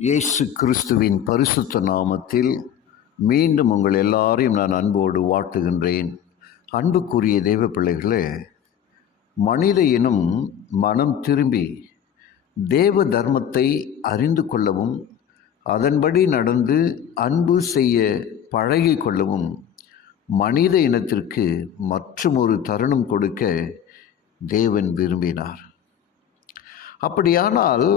இயேசு கிறிஸ்துவின் பரிசுத்த நாமத்தில் மீண்டும் உங்கள் எல்லாரையும் நான் அன்போடு வாழ்த்துகின்றேன். அன்புக்குரிய தெய்வ பிள்ளைகளே, மனித இனம் மனம் திரும்பி தேவ தர்மத்தை அறிந்து கொள்ளவும் அதன்படி நடந்து அன்பு செய்ய பழகி கொள்ளவும் மனித இனத்திற்கு மற்றுமொரு தருணம் கொடுக்க தேவன் விரும்பினார். அப்படியானால்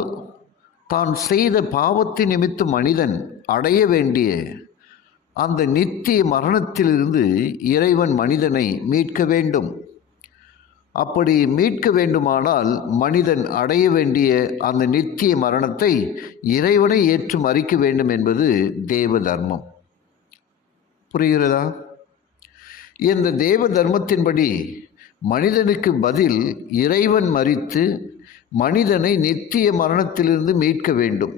தான் செய்த பாவத்தின் நிமித்தம் மனிதன் அடைய வேண்டிய அந்த நித்திய மரணத்திலிருந்து இறைவன் மனிதனை மீட்க வேண்டும். அப்படி மீட்க வேண்டுமானால் மனிதன் அடைய வேண்டிய அந்த நித்திய மரணத்தை இறைவனை ஏற்று மறிக்க வேண்டும் என்பது தேவ தர்மம். புரிகிறதா? இந்த தேவ தர்மத்தின்படி மனிதனுக்கு பதில் இறைவன் மரித்து மனிதனை நித்திய மரணத்திலிருந்து மீட்க வேண்டும்.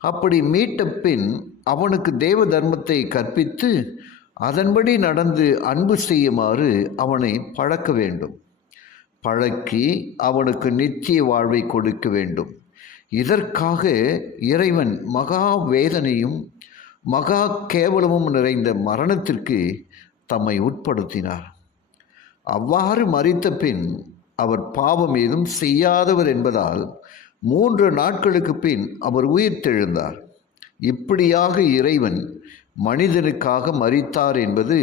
அப்படி மீட்ட பின் அவனுக்கு தேவ தர்மத்தை கற்பித்து அதன்படி நடந்து அன்பு செய்யுமாறு அவனை பழக்க வேண்டும். பழக்கி அவனுக்கு நித்திய வாழ்வை கொடுக்க வேண்டும். இதற்காக இறைவன் மகா வேதனையும் மகா கேவலமும் நிறைந்த மரணத்திற்கு தம்மை உட்படுத்தினார். அவ்வாறு மரித்த பின் அவர் பாவம் ஏதும் செய்யாதவர் என்பதால் 3 நாட்களுக்கு பின் அவர் உயிர்த்தெழுந்தார். இப்படியாக இறைவன் மனிதனுக்காக மரித்தார் என்பது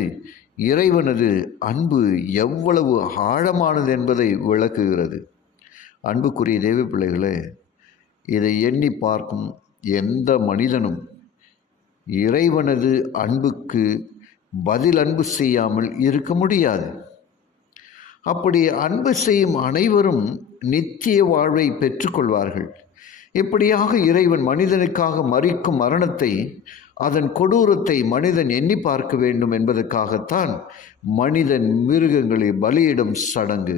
இறைவனது அன்பு எவ்வளவு ஆழமானது என்பதை விளக்குகிறது. அன்புக்குரிய தேவ பிள்ளைகளே, இதை எண்ணி பார்க்கும் எந்த மனிதனும் இறைவனது அன்புக்கு பதில் அன்பு செய்யாமல் இருக்க முடியாது. அப்படி அன்பு செய்யும் அனைவரும் நித்திய வாழ்வை பெற்றுக்கொள்வார்கள். இப்படியாக இறைவன் மனிதனுக்காக மரிக்கும் மரணத்தை, அதன் கொடூரத்தை மனிதன் எண்ணி பார்க்க வேண்டும் என்பதற்காகத்தான் மனிதன் மிருகங்களை பலியிடும் சடங்கு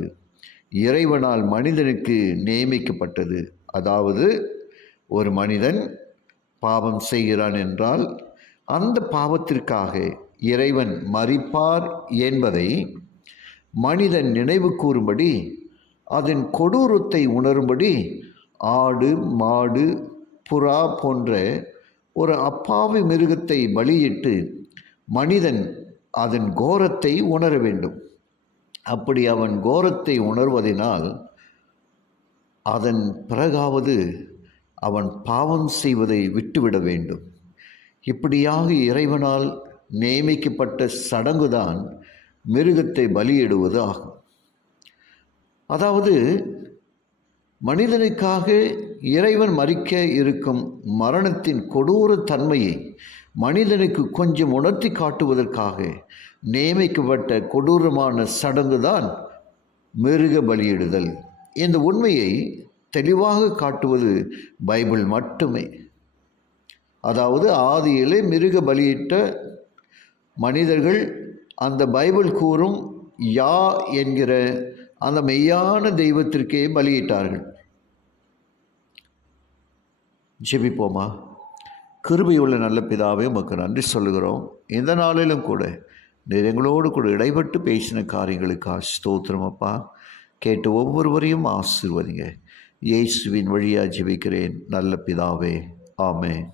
இறைவனால் மனிதனுக்கு நியமிக்கப்பட்டது. அதாவது, ஒரு மனிதன் பாவம் செய்கிறான் என்றால் அந்த பாவத்திற்காக இறைவன் மரிப்பார் என்பதை மனிதன் நினைவு கூறும்படி, அதன் கொடூரத்தை உணரும்படி ஆடு, மாடு, புறா போன்ற ஒரு அப்பாவி மிருகத்தை பலியிட்டு மனிதன் அதன் கோரத்தை உணர வேண்டும். அப்படி அவன் கோரத்தை உணர்வதனால் அதன் பிறகாவது அவன் பாவம் செய்வதை விட்டுவிட வேண்டும். இப்படியாக இறைவனால் நியமிக்கப்பட்ட சடங்குதான் மிருகத்தை பலியிடுவது ஆகும். அதாவது, மனிதனுக்காக இறைவன் மரிக்க இருக்கும் மரணத்தின் கொடூர தன்மையை மனிதனுக்கு கொஞ்சம் உணர்த்தி காட்டுவதற்காக நியமிக்கப்பட்ட கொடூரமான சடங்குதான் மிருக பலியிடுதல். இந்த உண்மையை தெளிவாக காட்டுவது பைபிள் மட்டுமே. அதாவது, ஆதியிலே மிருக பலியிட்ட மனிதர்கள் அந்த பைபிள் கூறும் யா என்கிற அந்த மெய்யான தெய்வத்திற்கே பலியிட்டார்கள். ஜெபிப்போமா? கிருபையுள்ள நல்ல பிதாவே, உமக்கு நன்றி சொல்லுகிறோம். இந்த நாளிலும் கூட நீர் எங்களோடு கூட இடைப்பட்டு பேசின காரியங்களுக்காக ஸ்தோத்திரம் அப்பா. கேட்டு ஒவ்வொருவரையும் ஆசீர்வதிங்க. இயேசுவின் வழியாக ஜெபிக்கிறேன் நல்ல பிதாவே, ஆமென்.